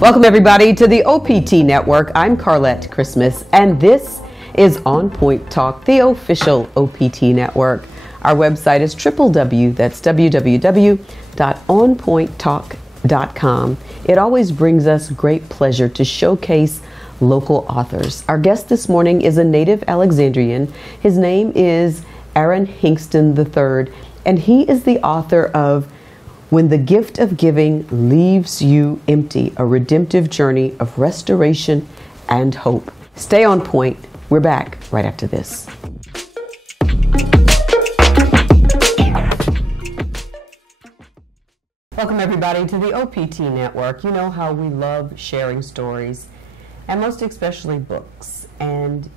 Welcome everybody to the OPT Network. I'm Carlette Christmas and this is On Point Talk, the official OPT Network. Our website is www.onpointtalk.com. It always brings us great pleasure to showcase local authors. Our guest this morning is a native Alexandrian. His name is Aaron Hinkston III, and he is the author of When the Gift of Giving Leaves You Empty, a redemptive journey of restoration and hope. Stay on point. We're back right after this. Welcome everybody to the OPT Network. You know how we love sharing stories, and most especially books, and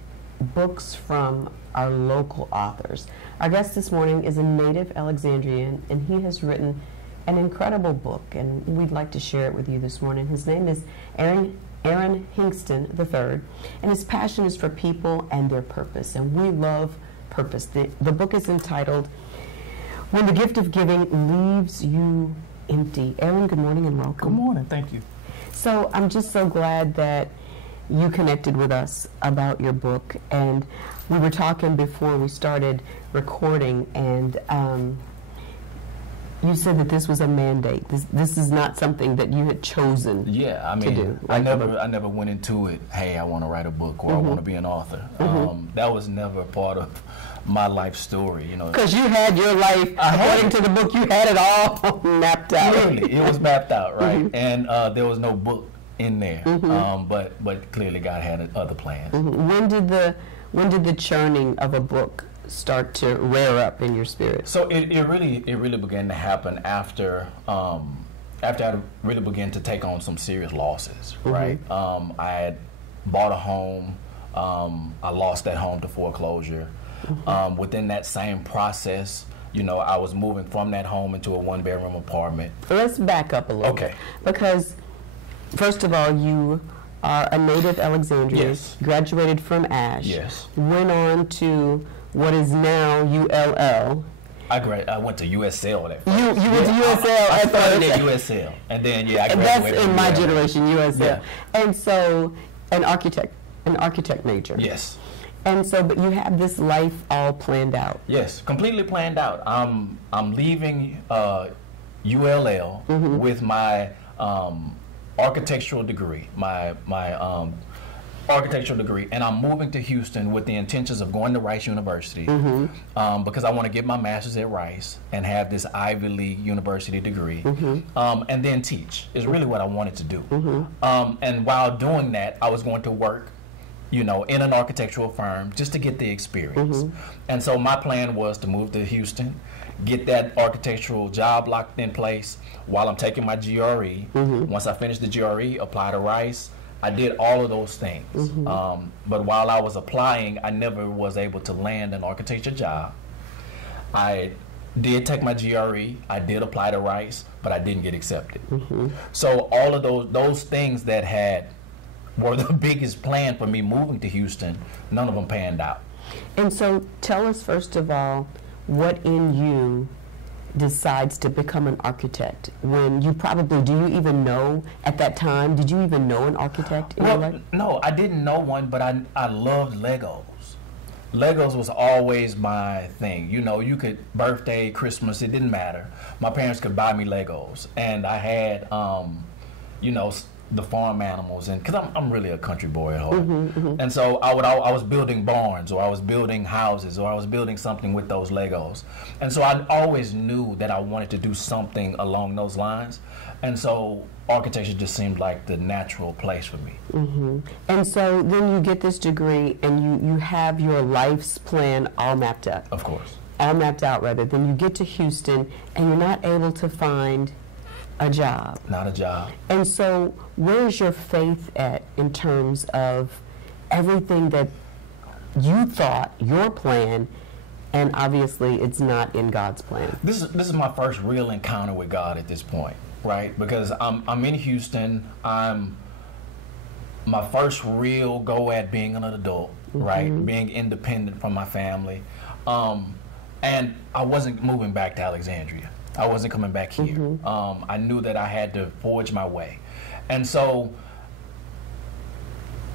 books from our local authors. Our guest this morning is a native Alexandrian, and he has written an incredible book, and we'd like to share it with you this morning. His name is Aaron Hinkston III, and his passion is for people and their purpose, and we love purpose. The book is entitled When the Gift of Giving Leaves You Empty. Aaron, good morning and welcome. Good morning, thank you. So I'm just so glad that you connected with us about your book, and we were talking before we started recording, and you said that this was a mandate. This is not something that you had chosen. Yeah, I mean, to do. I never went into it, hey, I want to write a book or I want to be an author. That was never part of my life story, you know. Because you had your life, according to the book, you had it all mapped out. Really, it was mapped out, right? And there was no book in there, but clearly God had other plans. When did the churning of a book start to rear up in your spirit? So it really began to happen after I really began to take on some serious losses, right? I had bought a home. I lost that home to foreclosure. Within that same process, you know, I was moving from that home into a one-bedroom apartment. So let's back up a little bit. Because first of all, you are a native Alexandrian, yes. Graduated from Ash, yes. Went on to what is now ULL. I went to USL at first. You went to USL I at started first. at USL, and then I graduated. That's in my generation, USL. Yeah. And so, an architect major. Yes. And so, but you have this life all planned out. Yes, completely planned out. I'm leaving ULL with my architectural degree, my architectural degree, and I'm moving to Houston with the intentions of going to Rice University because I want to get my master's at Rice and have this Ivy League university degree, and then teach is really what I wanted to do. And while doing that, I was going to work, you know, in an architectural firm just to get the experience. And so my plan was to move to Houston, get that architectural job locked in place while I'm taking my GRE. Once I finished the GRE, apply to Rice. I did all of those things. But while I was applying, I never was able to land an architecture job. I did take my GRE. I did apply to Rice, but I didn't get accepted. So all of those things that were the biggest plan for me moving to Houston, none of them panned out. And so tell us, first of all, what in you decides to become an architect? When you probably, do you even know at that time, did you even know an architect in your life? No, I didn't know one, but I loved Legos. Legos was always my thing. You know, you could, birthday, Christmas, it didn't matter. My parents could buy me Legos. And I had, you know, the farm animals, and because I'm really a country boy at heart, and so I was building barns, or I was building houses, or I was building something with those Legos, and so I always knew that I wanted to do something along those lines, and so architecture just seemed like the natural place for me. And so then you get this degree, and you have your life's plan all mapped out. Of course. All mapped out, rather. Then you get to Houston, and you're not able to find a job. Not a job. And so where's your faith at in terms of everything that you thought, your plan, and obviously it's not in God's plan? This is my first real encounter with God at this point, right? Because I'm in Houston. I'm my first real go at being an adult, right? Being independent from my family. And I wasn't moving back to Alexandria. I wasn't coming back here. I knew that I had to forge my way. And so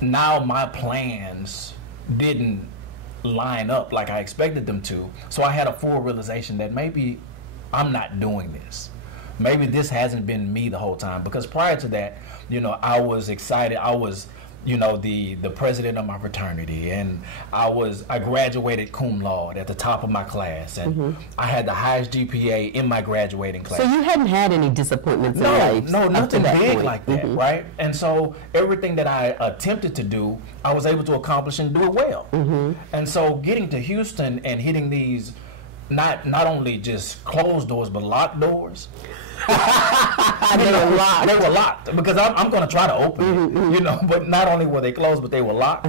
now my plans didn't line up like I expected them to. So I had a full realization that maybe I'm not doing this. Maybe this hasn't been me the whole time. Because prior to that, I was excited. I was, the president of my fraternity, and I graduated cum laude at the top of my class, and I had the highest GPA in my graduating class. So you hadn't had any disappointments in life? No, nothing big like that, right? And so everything that I attempted to do, I was able to accomplish and do it well. And so getting to Houston and hitting these not only just closed doors, but locked doors. They were locked. They were locked because I'm going to try to open it, but not only were they closed, but they were locked.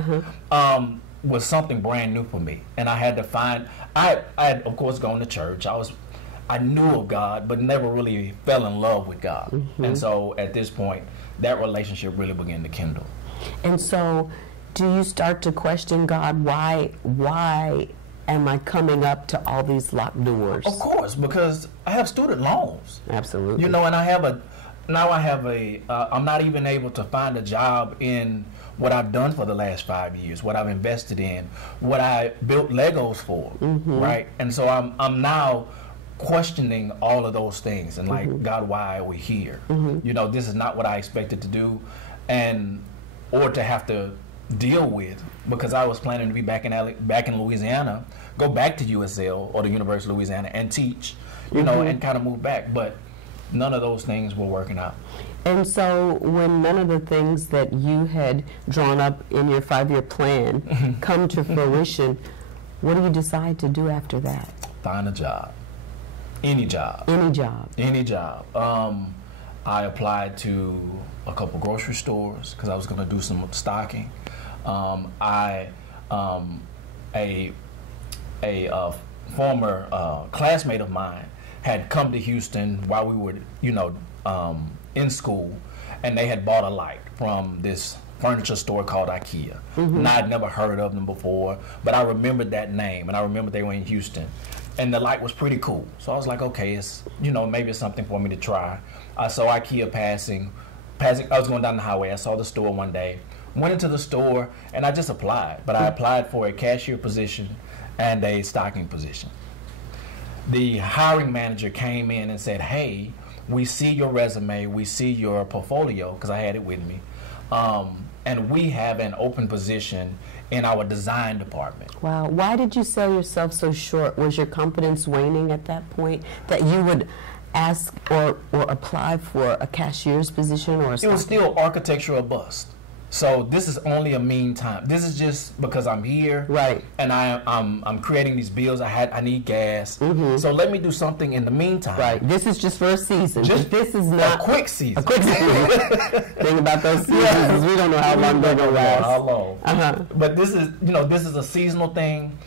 Was something brand new for me, and I had to find. I had, of course, gone to church. I knew of God, but never really fell in love with God. And so at this point, that relationship really began to kindle. And so, do you start to question God? Why am I coming up to all these locked doors? Of course, because I have student loans. Absolutely. And I'm not even able to find a job in what I've done for the last 5 years, what I've invested in, what I built Legos for, right? And so I'm now questioning all of those things and like, God, why are we here? This is not what I expected to do, or to have to deal with, because I was planning to be back in Louisiana, go back to USL or the University of Louisiana and teach, and kind of move back. But none of those things were working out. And so when none of the things that you had drawn up in your 5-year plan come to fruition, what do you decide to do after that? Find a job. Any job. Any job. Any job. I applied to a couple grocery stores because I was going to do some stocking. A former classmate of mine had come to Houston while we were, in school, and they had bought a light from this furniture store called IKEA. And I had never heard of them before, but I remembered that name, and I remembered they were in Houston. And the light was pretty cool. So I was like, okay, it's, maybe it's something for me to try. I saw IKEA passing, I was going down the highway. I saw the store one day, went into the store, and I just applied. But I applied for a cashier position and a stocking position. The hiring manager came in and said, hey, we see your resume, we see your portfolio, because I had it with me, and we have an open position in our design department. Wow. Why did you sell yourself so short? Was your confidence waning at that point that you would ask or apply for a cashier's position or a stocking? It was still architecture or bust. So this is only a meantime. This is just because I'm here, right? And I'm creating these bills. I need gas. So let me do something in the meantime. Right. This is just for a season. Just this is not a quick season. A quick season. Thing about those seasons is we don't know how long they're gonna last. How long? But this is this is a seasonal thing.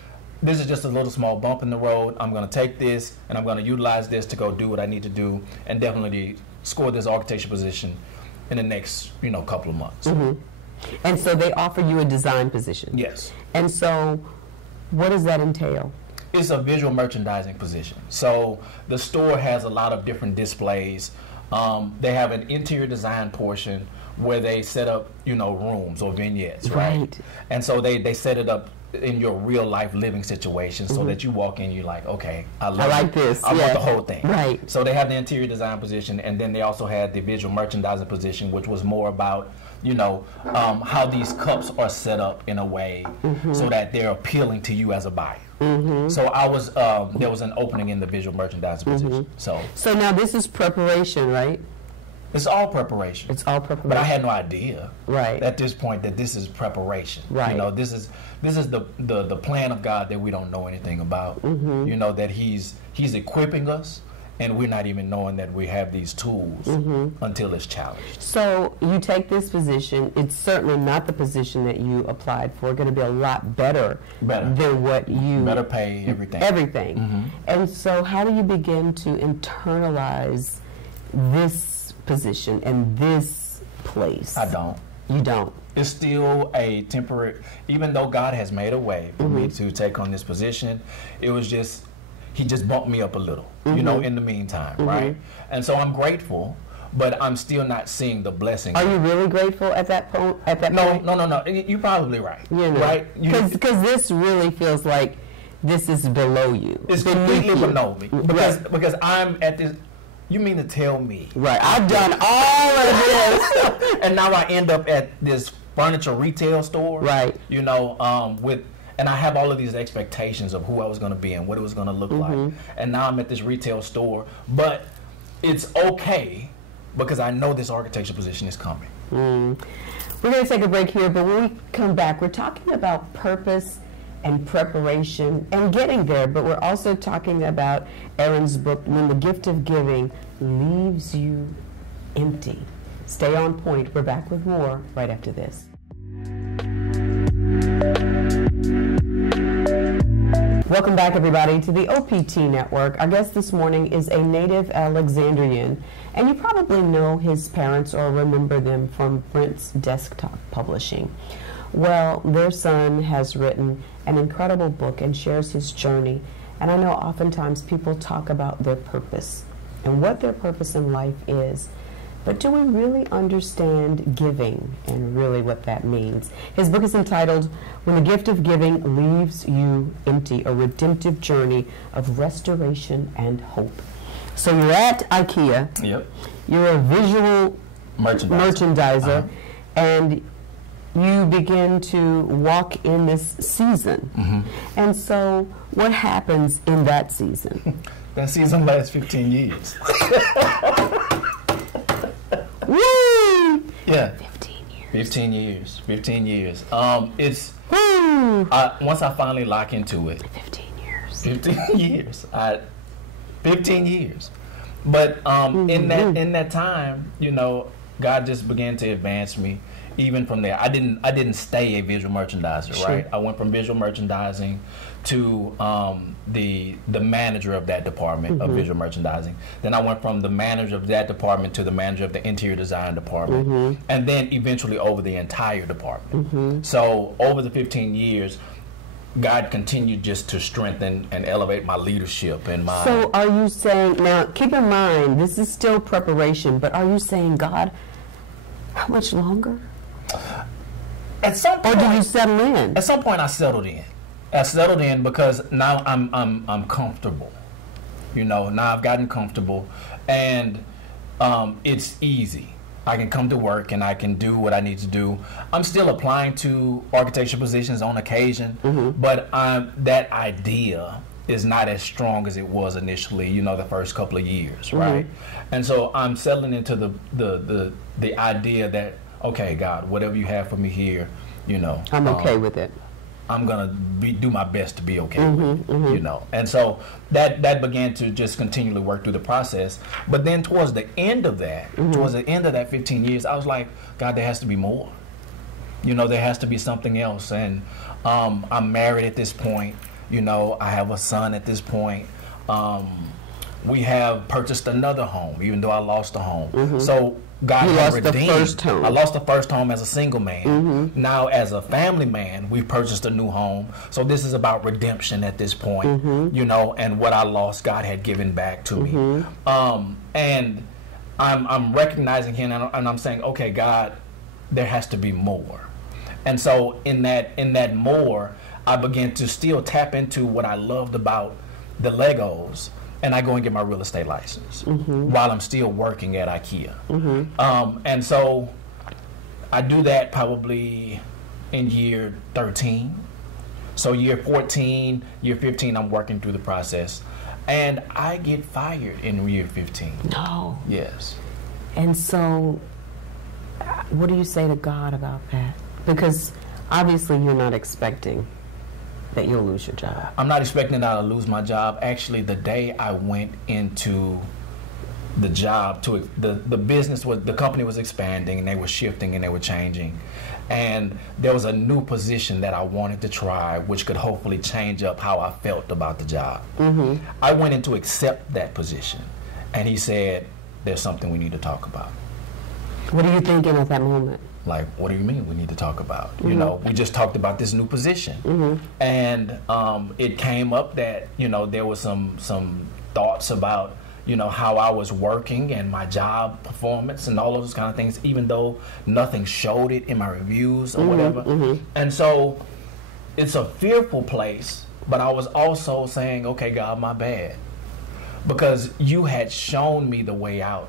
This is just a little small bump in the road. I'm going to take this and I'm going to utilize this to go do what I need to do, and definitely score this architecture position in the next couple of months. And so they offer you a design position. Yes. And so what does that entail? It's a visual merchandising position. So the store has a lot of different displays. They have an interior design portion where they set up, rooms or vignettes, right? And so they set it up in your real life living situation, so that you walk in, you're like, okay, I like this. I want the whole thing. Right. So they have the interior design position, and then they also had the visual merchandising position, which was more about how these cups are set up in a way so that they're appealing to you as a buyer. So I was there was an opening in the visual merchandising position. So now this is preparation, right? It's all preparation. It's all preparation. But I had no idea, right, at this point that this is preparation. Right. This is the plan of God that we don't know anything about. That He's equipping us, and we're not even knowing that we have these tools until it's challenged. So you take this position. It's certainly not the position that you applied for. Going to be a lot better than what you... Better pay, everything. Everything. And so how do you begin to internalize this position and this place? I don't. You don't? It's still a temporary... Even though God has made a way for me to take on this position, it was just... He just bumped me up a little, in the meantime, right? And so I'm grateful, but I'm still not seeing the blessing. Are you really grateful at that point? No. You're probably right. Right? Because this really feels like this is below you. It's completely below me. Because I'm at this. You mean to tell me? Right. I've done all of this, and now I end up at this furniture retail store. Right. And I have all of these expectations of who I was going to be and what it was going to look like. And now I'm at this retail store, but it's okay because I know this architecture position is coming. We're going to take a break here, but when we come back, we're talking about purpose and preparation and getting there, but we're also talking about Aaron's book, When the Gift of Giving Leaves You Empty. Stay on point. We're back with more right after this. Welcome back, everybody, to the OPT Network. Our guest this morning is a native Alexandrian, and you probably know his parents or remember them from Brent's Desktop Publishing. Well, their son has written an incredible book and shares his journey, and I know oftentimes people talk about their purpose and what their purpose in life is. But do we really understand giving and really what that means? His book is entitled, When the Gift of Giving Leaves You Empty, A Redemptive Journey of Restoration and Hope. So you're at IKEA. Yep. You're a visual merchandiser, and you begin to walk in this season. And so what happens in that season? That season lasts 15 years. Woo! Yeah. 15 years. 15 years. 15 years. It's once I finally lock into it. 15 years. 15 years. 15 years. But in that time, God just began to advance me. Even from there, I didn't stay a visual merchandiser, Sure. right? I went from visual merchandising to the manager of that department of visual merchandising. Then I went from the manager of that department to the manager of the interior design department, and then eventually over the entire department. So over the 15 years, God continued just to strengthen and elevate my leadership and my. So are you saying, now keep in mind, this is still preparation, but are you saying, God, how much longer? At some point, or did you settle in? At some point, I settled in. I settled in because now I'm comfortable. Now I've gotten comfortable, and it's easy. I can come to work and I can do what I need to do. I'm still applying to architecture positions on occasion, but that idea is not as strong as it was initially. The first couple of years, right? And so I'm settling into the idea that, okay, God, whatever you have for me here, I'm okay with it. I'm gonna do my best to be okay with it, And so that began to just continually work through the process. But then towards the end of that, 15 years, I was like, God, there has to be more. There has to be something else. And I'm married at this point. I have a son at this point. We have purchased another home, even though I lost a home. So God has redeemed. The first home. I lost the first home as a single man. Now, as a family man, we've purchased a new home. So this is about redemption at this point, and what I lost, God had given back to me. And I'm recognizing Him, and I'm saying, okay, God, there has to be more. And so in that more, I began to still tap into what I loved about the Legos. And I go and get my real estate license while I'm still working at IKEA. And so I do that probably in year 13. So year 14, year 15, I'm working through the process. And I get fired in year 15. No. Yes. And so what do you say to God about that? Because obviously you're not expecting that you'll lose your job. I'm not expecting that I'll lose my job. Actually, the day I went into the job, the business the company was expanding, and they were shifting and they were changing, and there was a new position that I wanted to try, which could hopefully change up how I felt about the job. I went in to accept that position, and he said, "There's something we need to talk about." What are you thinking at that moment? Like, what do you mean we need to talk about? We just talked about this new position. And it came up that, there was some thoughts about you know, how I was working and my job performance and all of those kind of things, even though nothing showed it in my reviews or whatever. And so it's a fearful place, but I was also saying, okay, God, my bad. Because you had shown me the way out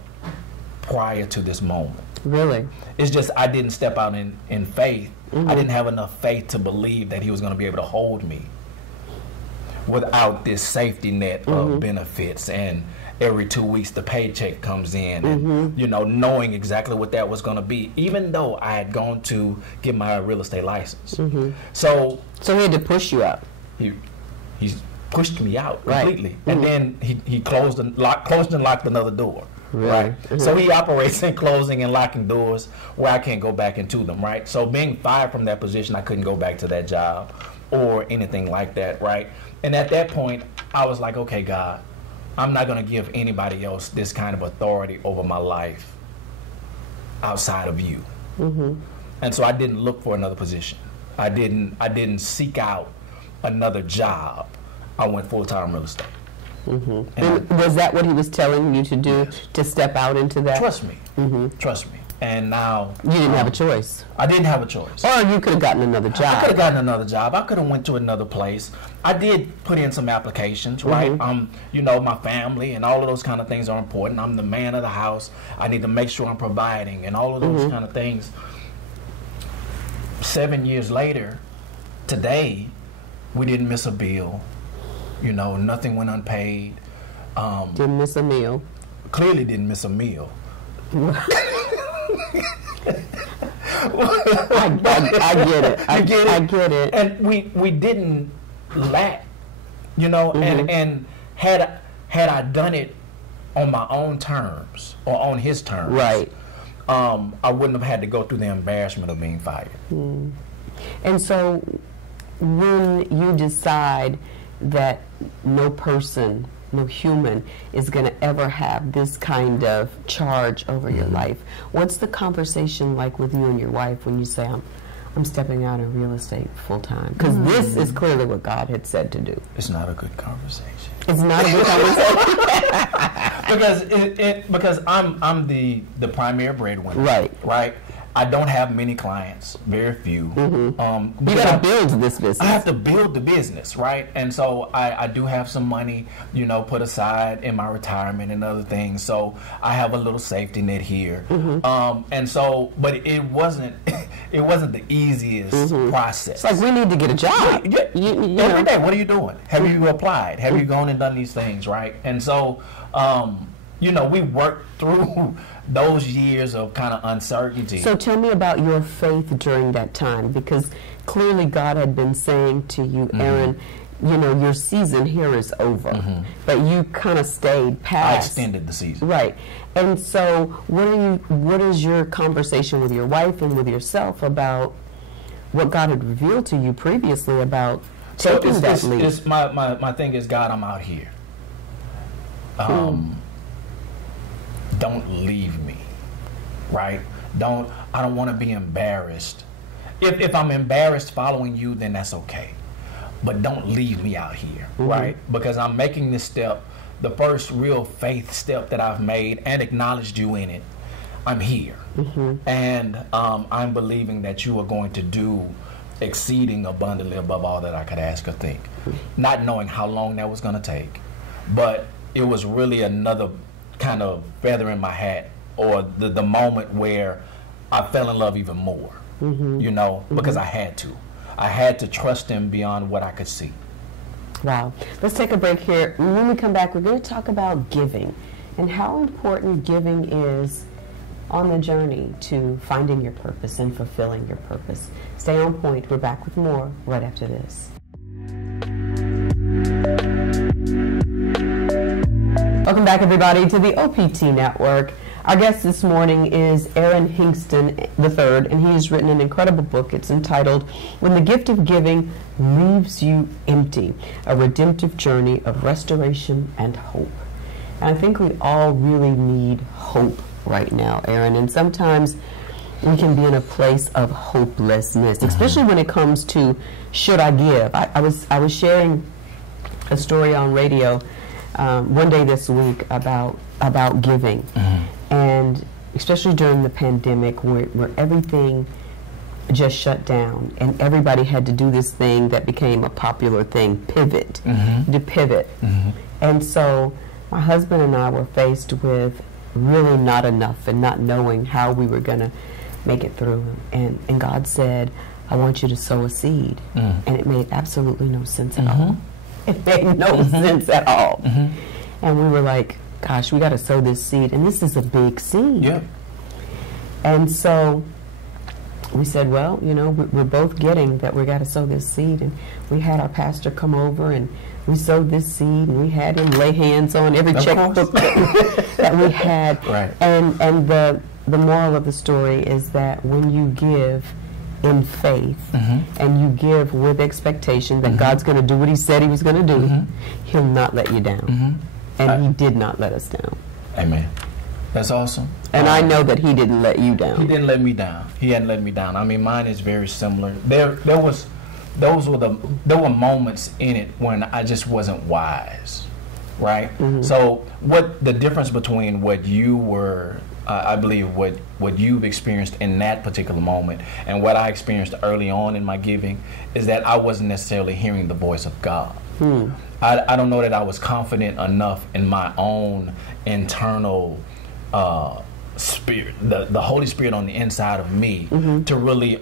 prior to this moment. Really? It's just I didn't step out in faith. I didn't have enough faith to believe that he was going to be able to hold me without this safety net of benefits, and every 2 weeks the paycheck comes in, and you know, knowing exactly what that was going to be, even though I had gone to get my real estate license. So he had to push you out. He pushed me out completely, and then he closed and locked another door. Right. So he operates in closing and locking doors where I can't go back into them, right? So being fired from that position, I couldn't go back to that job or anything like that, right? And at that point, I was like, okay, God, I'm not going to give anybody else this kind of authority over my life outside of you. And so I didn't look for another position. I didn't seek out another job. I went full-time real estate. And was that what he was telling you to do, to step out into that? Trust me. Trust me. And now... You didn't have a choice. I didn't have a choice. Or you could have gotten another job. I could have gotten another job. I could have went to another place. I did put in some applications, right? You know, my family and all of those kind of things are important. I'm the man of the house. I need to make sure I'm providing and all of those kind of things. 7 years later, today, we didn't miss a bill. You know, nothing went unpaid. Didn't miss a meal. Clearly didn't miss a meal. I get it. I get it. And we didn't lack, you know, and had I done it on my own terms or on his terms, right, I wouldn't have had to go through the embarrassment of being fired. And so when you decide that no person, no human is going to ever have this kind of charge over your life, what's the conversation like with you and your wife when you say, I'm stepping out in real estate full time? Because this is clearly what God had said to do. It's not a good conversation. It's not a good conversation. because I'm the primary breadwinner. Right. I don't have many clients, very few. You got to build this business. I have to build the business, right? And so I do have some money, you know, put aside in my retirement and other things. So I have a little safety net here. And so, but it wasn't the easiest process. It's like, we need to get a job. Every day, what are you doing? Have you applied? Have you gone and done these things, right? And so, you know, we worked through those years of kind of uncertainty. So tell me about your faith during that time, because clearly God had been saying to you, Aaron, you know, your season here is over, but you kind of stayed past. I extended the season. Right. And so what is your conversation with your wife and with yourself about what God had revealed to you previously about taking that leap? My thing is, God, I'm out here. Don't leave me, right? I don't want to be embarrassed. If I'm embarrassed following you, then that's okay. But don't leave me out here, right? Because I'm making this step, the first real faith step that I've made, and acknowledged you in it. I'm here. And I'm believing that you are going to do exceeding abundantly above all that I could ask or think. Not knowing how long that was going to take. But it was really another kind of feather in my hat, or the moment where I fell in love even more, you know, because I had to trust him beyond what I could see. Wow. Let's take a break here. When we come back, we're going to talk about giving and how important giving is on the journey to finding your purpose and fulfilling your purpose. Stay on point. We're back with more right after this. Welcome back, everybody, to the OPT Network. Our guest this morning is Aaron Hinkston III, and he has written an incredible book. It's entitled When the Gift of Giving Leaves You Empty, A Redemptive Journey of Restoration and Hope. And I think we all really need hope right now, Aaron, and sometimes we can be in a place of hopelessness, especially when it comes to should I give. I was sharing a story on radio one day this week about giving, and especially during the pandemic where everything just shut down and everybody had to do this thing that became a popular thing, pivot, to pivot. And so my husband and I were faced with really not enough and not knowing how we were going to make it through. And God said, I want you to sow a seed. And it made absolutely no sense at all. It made no sense at all. And we were like, gosh, we got to sow this seed. And this is a big seed. Yeah. And so we said, well, you know, we're both getting that we got to sow this seed. And we had our pastor come over and we sowed this seed, and we had him lay hands on every checkbook that we had. Right. And the moral of the story is that when you give in faith and you give with expectation that God's going to do what he said he was going to do, he'll not let you down. And he did not let us down. Amen. That's awesome. And I know that he didn't let you down. He didn't let me down. He hadn't let me down. I mean, mine is very similar. There were moments in it when I just wasn't wise, right? So what the difference between what you were, I believe what you've experienced in that particular moment and what I experienced early on in my giving is that I wasn't necessarily hearing the voice of God. I don't know that I was confident enough in my own internal spirit, the Holy Spirit on the inside of me, to really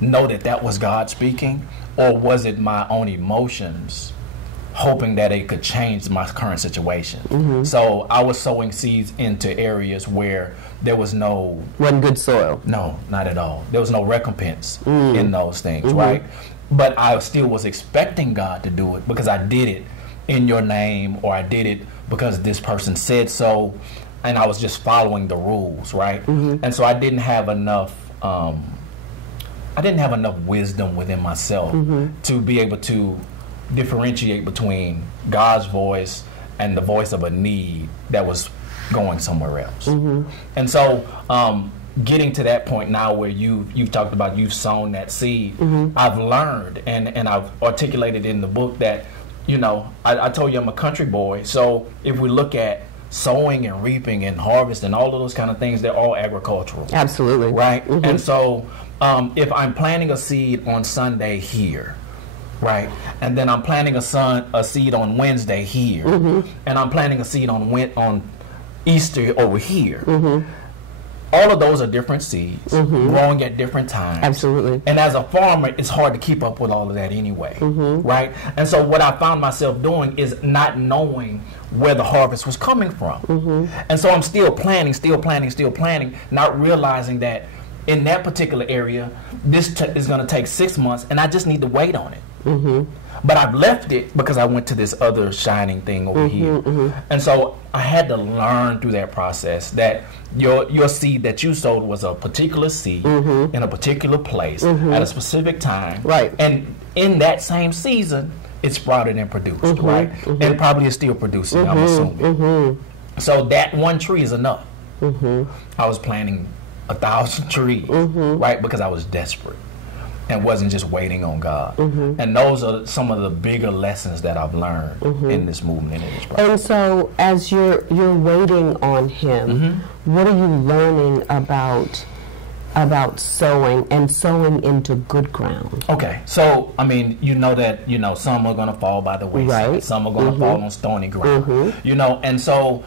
know that was God speaking, or was it my own emotions hoping that it could change my current situation? So I was sowing seeds into areas where there was wasn't good soil. No, not at all. There was no recompense in those things, right? But I still was expecting God to do it because I did it in your name, or I did it because this person said so, and I was just following the rules, right? And so I didn't have enough wisdom within myself to be able to differentiate between God's voice and the voice of a need that was going somewhere else. And so getting to that point now where you've talked about you've sown that seed, I've learned and I've articulated in the book that, you know, I told you I'm a country boy, so if we look at sowing and reaping and harvest and all of those kind of things, they're all agricultural. Absolutely. Right? And so if I'm planting a seed on Sunday here, right, and then I'm planting a seed on Wednesday here, and I'm planting a seed on Easter over here, all of those are different seeds, growing at different times. Absolutely. And as a farmer, it's hard to keep up with all of that anyway, right? And so what I found myself doing is not knowing where the harvest was coming from. And so I'm still planting, not realizing that in that particular area, this is going to take 6 months, and I just need to wait on it. But I've left it because I went to this other shining thing over here. And so I had to learn through that process that your seed that you sowed was a particular seed in a particular place at a specific time. Right. And in that same season, it sprouted and produced, right? And probably is still producing, I'm assuming. So that one tree is enough. I was planting 1,000 trees, right? Because I was desperate and wasn't just waiting on God. And those are some of the bigger lessons that I've learned in this movement, in this process. And so as you're waiting on him, what are you learning about sowing and sowing into good ground? Okay, so I mean, you know that, you know, some are going to fall by the wayside, right. Some are going to fall on stony ground, you know, and so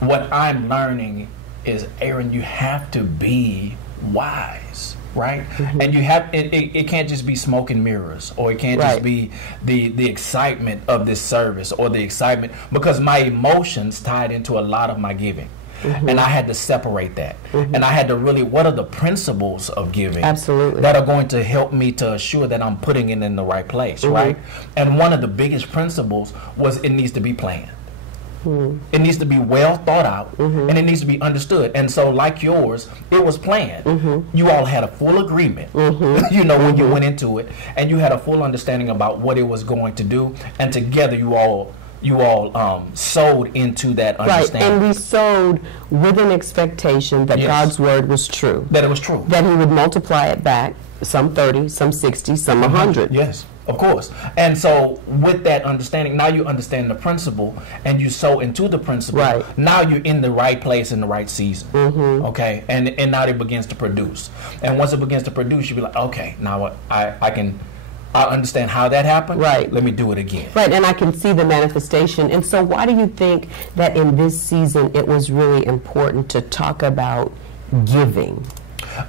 what I'm learning is, Aaron, you have to be wise, right? And you have it can't just be smoke and mirrors, or it can't just be the excitement of this service, or the excitement, because my emotions tied into a lot of my giving. And I had to separate that. And I had to really, what are the principles of giving that are going to help me to assure that I'm putting it in the right place, right? And one of the biggest principles was it needs to be planned. It needs to be well thought out, and it needs to be understood. And so, like yours, it was planned. You all had a full agreement, you know, when you went into it, and you had a full understanding about what it was going to do, and together you all sowed into that understanding. Right, and we sowed with an expectation that God's word was true. That it was true. That he would multiply it back, some 30, some 60, some 100. Yes. Of course. And so with that understanding, now you understand the principle and you sow into the principle. Right. Now you're in the right place in the right season. Okay. And now it begins to produce. And once it begins to produce, you'll be like, okay, now I understand how that happened. Right. Let me do it again. Right, and I can see the manifestation. And so why do you think that in this season it was really important to talk about giving?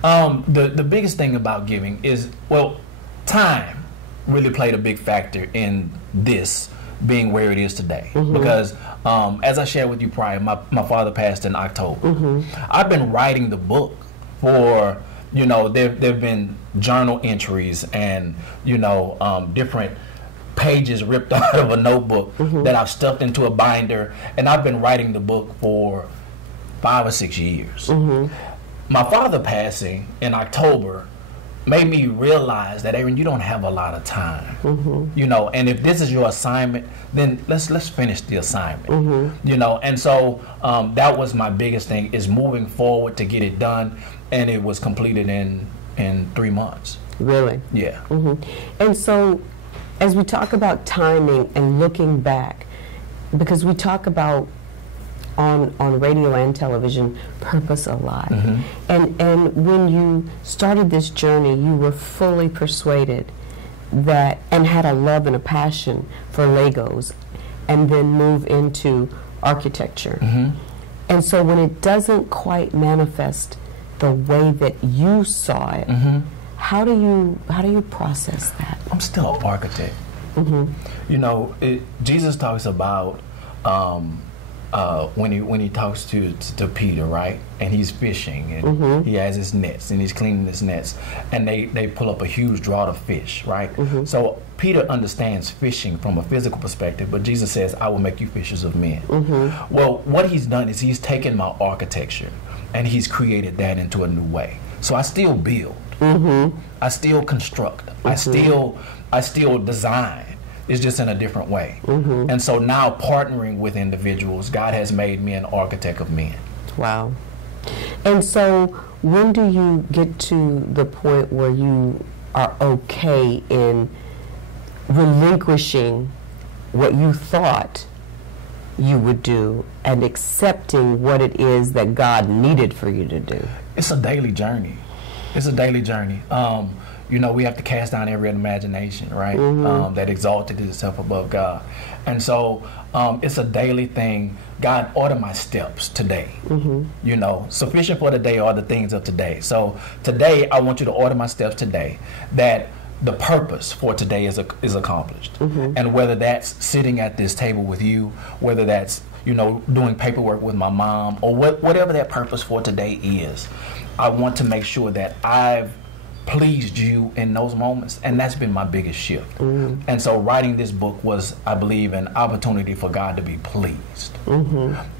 The biggest thing about giving is, well, time really played a big factor in this being where it is today. Because as I shared with you prior, my father passed in October. I've been writing the book for, there've been journal entries and, different pages ripped out of a notebook that I've stuffed into a binder, and I've been writing the book for 5 or 6 years. My father passing in October made me realize that, Aaron, you don't have a lot of time. And if this is your assignment, then let's finish the assignment. And so that was my biggest thing, is moving forward to get it done, and it was completed in 3 months. Really? Yeah. And so as we talk about timing and looking back, because we talk about on radio and television purpose a lot, and when you started this journey, you were fully persuaded that, and had a love and a passion for Legos, and then move into architecture. And so when it doesn't quite manifest the way that you saw it, how do you process that? I'm still an architect. Jesus talks about when he talks to Peter, right, and he's fishing, and he has his nets, and he's cleaning his nets, and they pull up a huge draught of fish, right? So Peter understands fishing from a physical perspective, but Jesus says, I will make you fishers of men. Well, what he's done is he's taken my architecture and he's created that into a new way. So I still build, I still construct, I still design. It's just in a different way. And so now, partnering with individuals, God has made me an architect of men. Wow. And so when do you get to the point where you are okay in relinquishing what you thought you would do and accepting what it is that God needed for you to do? It's a daily journey. It's a daily journey. We have to cast down every imagination, right, that exalted itself above God. And so it's a daily thing. God, order my steps today. Sufficient for the day are the things of today. So today, I want you to order my steps today, that the purpose for today is accomplished. And whether that's sitting at this table with you, whether that's, doing paperwork with my mom, or whatever that purpose for today is, I want to make sure that I've pleased you in those moments, and that's been my biggest shift. And so writing this book was, I believe, an opportunity for God to be pleased.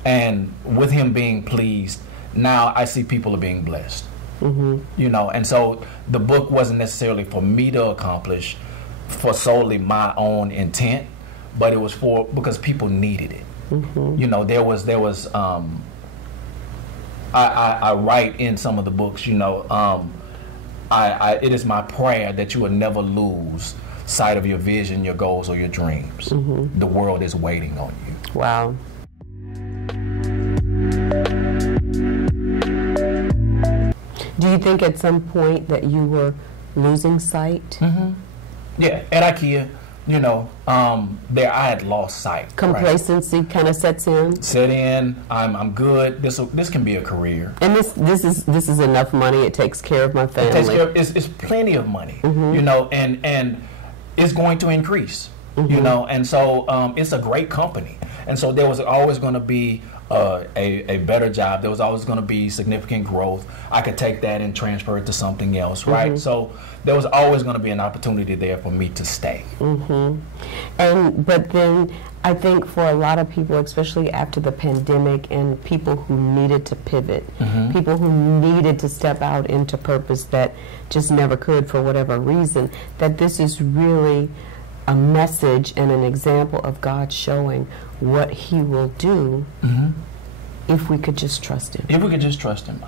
And with him being pleased, now I see people are being blessed. And so the book wasn't necessarily for me to accomplish for solely my own intent, but it was because people needed it. There was I write in some of the books, it is my prayer that you will never lose sight of your vision, your goals, or your dreams. The world is waiting on you. Wow. Do you think at some point that you were losing sight? Yeah, at IKEA, there I had lost sight. Complacency kind of sets in. I'm good. This can be a career. And this is enough money. It takes care of my family. It takes care of, it's plenty of money. And it's going to increase. And so it's a great company. And so there was always going to be a better job. There was always going to be significant growth. I could take that and transfer it to something else, right? So there was always going to be an opportunity there for me to stay. But then I think for a lot of people, especially after the pandemic, and people who needed to pivot, people who needed to step out into purpose that just never could for whatever reason, that this is really a message and an example of God showing what he will do if we could just trust him. If we could just trust him.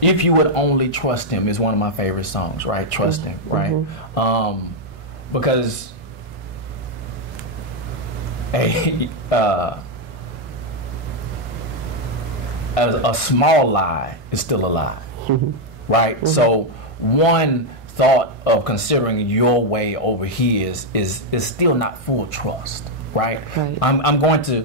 If You Would Only Trust Him is one of my favorite songs, right? Trust Him, right? Because a small lie is still a lie, right? So one thought of considering your way over his is still not full trust, right? I'm going to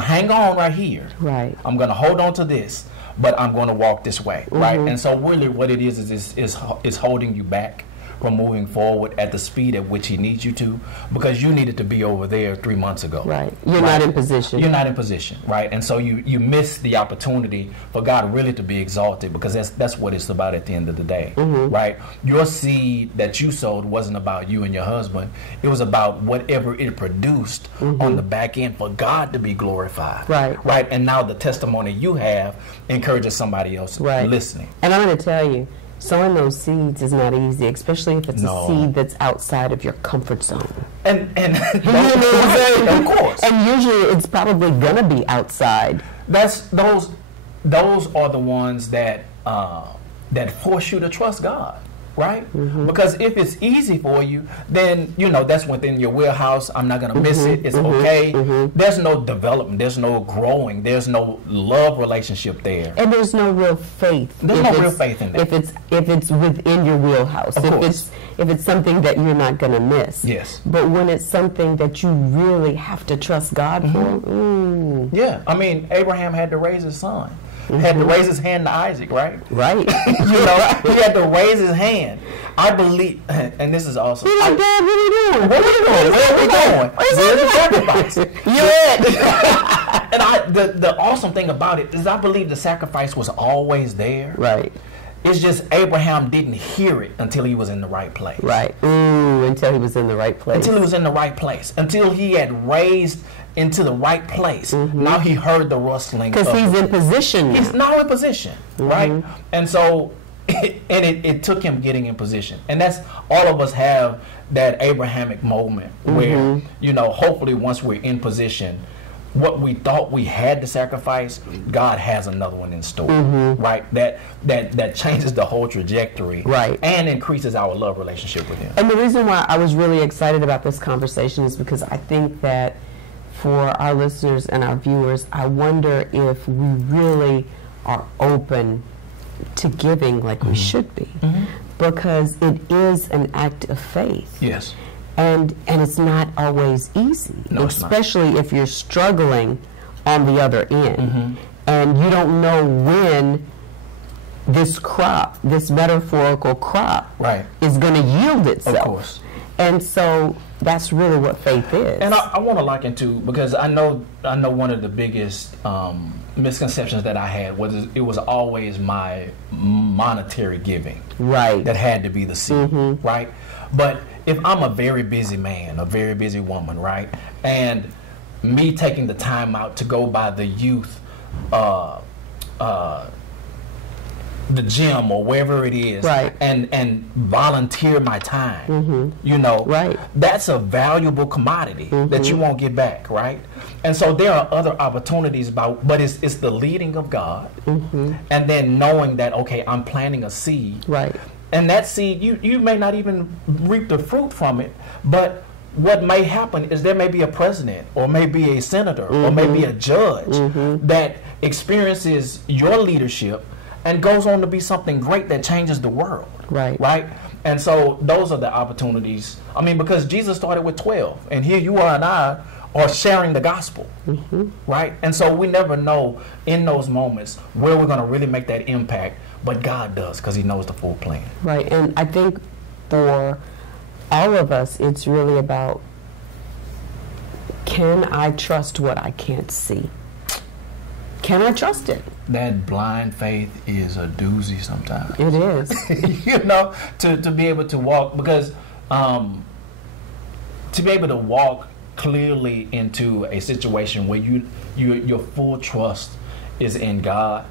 hang on right here. Right. I'm going to hold on to this, but I'm going to walk this way, right? And so really what it is holding you back from moving forward at the speed at which he needs you to, because you needed to be over there 3 months ago. Right. You're not in position. You're not in position, right? And so you miss the opportunity for God really to be exalted, because that's what it's about at the end of the day, right? Your seed that you sowed wasn't about you and your husband. It was about whatever it produced on the back end for God to be glorified. Right. Right. And now the testimony you have encourages somebody else listening. And I'm going to tell you, sowing those seeds is not easy, especially if it's a seed that's outside of your comfort zone. And of course. And usually it's probably gonna be outside. Those are the ones that force you to trust God, right? Because if it's easy for you, then that's within your wheelhouse. I'm not gonna miss it. It's okay. There's no development. There's no growing. There's no love relationship there. And there's no real faith. There's no real faith in that. If it's within your wheelhouse. Of course. If it's something that you're not gonna miss. Yes. But when it's something that you really have to trust God for, yeah. I mean, Abraham had to raise his son. Had to raise his hand to Isaac, right? Right. He had to raise his hand. I believe, and this is awesome. He's like, Dad, what are you doing? What are we doing? Where are we going? Where's the sacrifice? And the awesome thing about it is I believe the sacrifice was always there. Right. It's just Abraham didn't hear it until he was in the right place. Right. Until he was in the right place. Until he was in the right place. Until he had raised into the right place. Now he heard the rustling. Because he's in position now. He's now in position, right? And so, it took him getting in position. And that's, all of us have that Abrahamic moment where, hopefully once we're in position, what we thought we had to sacrifice, God has another one in store, right? That changes the whole trajectory, right? And increases our love relationship with Him. And the reason why I was really excited about this conversation is because I think that for our listeners and our viewers, I wonder if we really are open to giving like we should be, because it is an act of faith. Yes. And it's not always easy, especially if you're struggling on the other end, and you don't know when this crop, this metaphorical crop, is going to yield itself. Of course. And so that's really what faith is. And I want to liken to, because I know one of the biggest misconceptions that I had was it was always my monetary giving, right, that had to be the seed, right? But if I'm a very busy man, a very busy woman, right, and me taking the time out to go by the youth, the gym or wherever it is, right, and volunteer my time, right, that's a valuable commodity that you won't get back, right? And so there are other opportunities but it's the leading of God, and then knowing that, okay, I'm planting a seed, right, and that seed, you may not even reap the fruit from it, but what may happen is there may be a president or maybe a senator or maybe a judge that experiences your leadership and goes on to be something great that changes the world. Right. Right? And so those are the opportunities. I mean, because Jesus started with 12, and here you are and I are sharing the gospel. Right? And so we never know in those moments where we're going to really make that impact, but God does, because He knows the full plan. Right. And I think for all of us, it's really about, can I trust what I can't see? Can I trust it? That blind faith is a doozy sometimes. It is. To be able to walk, because to be able to walk clearly into a situation where your full trust is in God,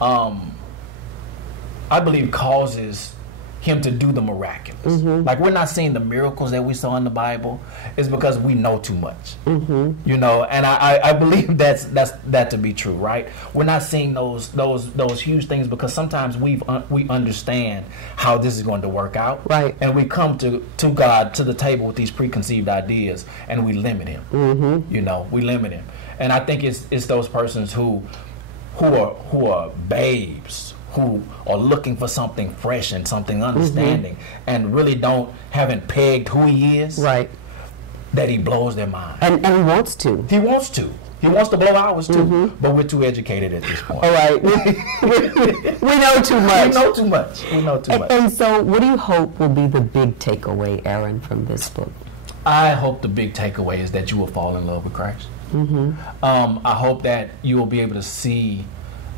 I believe causes him to do the miraculous. Like, we're not seeing the miracles that we saw in the Bible. It's because we know too much. You know, and I believe that to be true, right? We're not seeing those huge things because sometimes we understand how this is going to work out, right? And we come to God, to the table with these preconceived ideas, and we limit him. You know, we limit him. And I think it's those persons who are babes, who are looking for something fresh and something understanding, and really haven't pegged who he is, right? That he blows their mind. And he wants to. He wants to. He wants to blow ours too, but we're too educated at this point. All right. we know too much. We know too much. We know too much. And so what do you hope will be the big takeaway, Aaron, from this book? I hope the big takeaway is that you will fall in love with Christ. I hope that you will be able to see,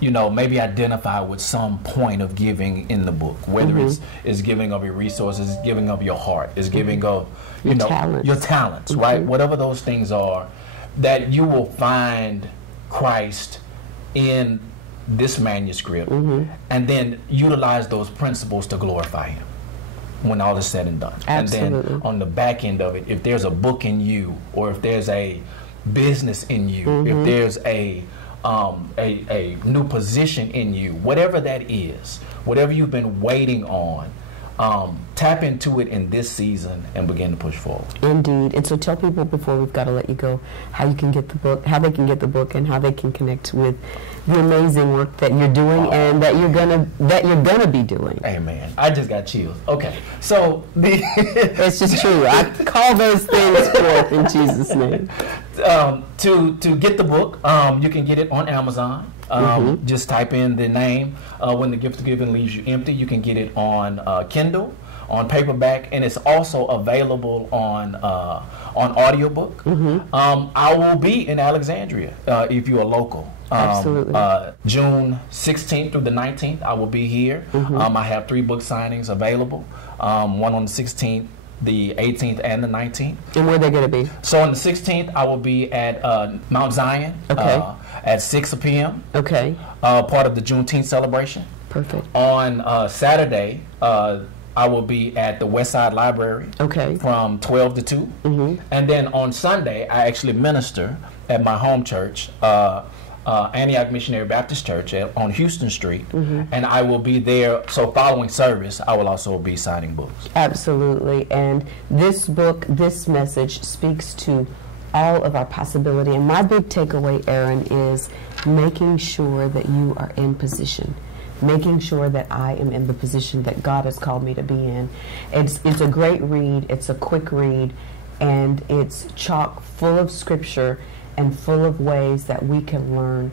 you know, maybe identify with some point of giving in the book, whether it's giving of your resources, giving of your heart, is giving of your talents, right? Whatever those things are, that you will find Christ in this manuscript, and then utilize those principles to glorify him when all is said and done. Absolutely. And then on the back end of it, if there's a book in you, or if there's a business in you, if there's a new position in you, whatever that is, whatever you've been waiting on, tap into it in this season and begin to push forward. Indeed. And so tell people, before we've got to let you go, how you can get the book, how they can get the book, and how they can connect with the amazing work that you're doing and that you're gonna be doing. Amen. I just got chills. Okay, so it's just true. I call those things forth in Jesus' name. To get the book, you can get it on Amazon. Just type in the name, When the Gift of Giving Leaves You Empty. You can get it on Kindle, on paperback, and it's also available on audiobook. I will be in Alexandria if you're local. Absolutely. June 16th through the 19th, I will be here. I have 3 book signings available, one on the 16th, the 18th, and the 19th. And where are they going to be? So on the 16th, I will be at Mount Zion at 6 p.m. Okay. Part of the Juneteenth celebration. Perfect. On Saturday, I will be at the Westside Library from 12 to 2. And then on Sunday, I actually minister at my home church, Antioch Missionary Baptist Church on Hinkston Street, and I will be there. So following service, I will also be signing books. Absolutely. And this book, this message speaks to all of our possibility. And my big takeaway, Aaron, is making sure that you are in position. Making sure that I am in the position that God has called me to be in. It's a great read. It's a quick read. And it's chock full of scripture and full of ways that we can learn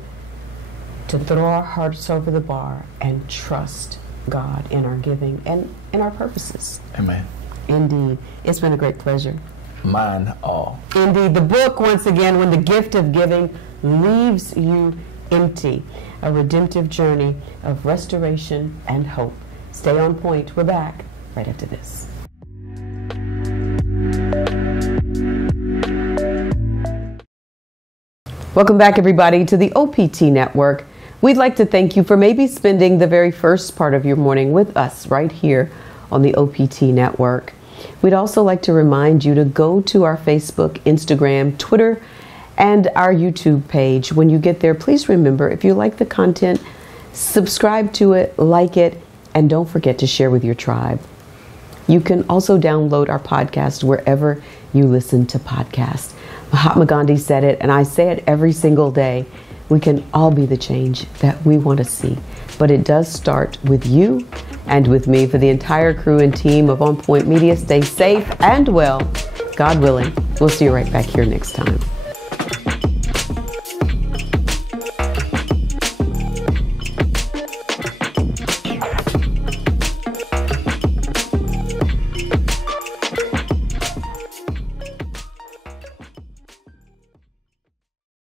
to throw our hearts over the bar and trust God in our giving and in our purposes. Amen. Indeed. It's been a great pleasure. Mine all. Indeed. The book, once again, When the Gift of Giving Leaves You Empty, a redemptive journey of restoration and hope. Stay on point. We're back right after this. Welcome back, everybody, to the OPT Network. We'd like to thank you for maybe spending the very first part of your morning with us right here on the OPT Network. We'd also like to remind you to go to our Facebook, Instagram, Twitter, and our YouTube page. When you get there, please remember, if you like the content, subscribe to it, like it, and don't forget to share with your tribe. You can also download our podcast wherever you listen to podcasts. Mahatma Gandhi said it, and I say it every single day. We can all be the change that we want to see. But it does start with you and with me. For the entire crew and team of On Point Media, stay safe and well. God willing, we'll see you right back here next time.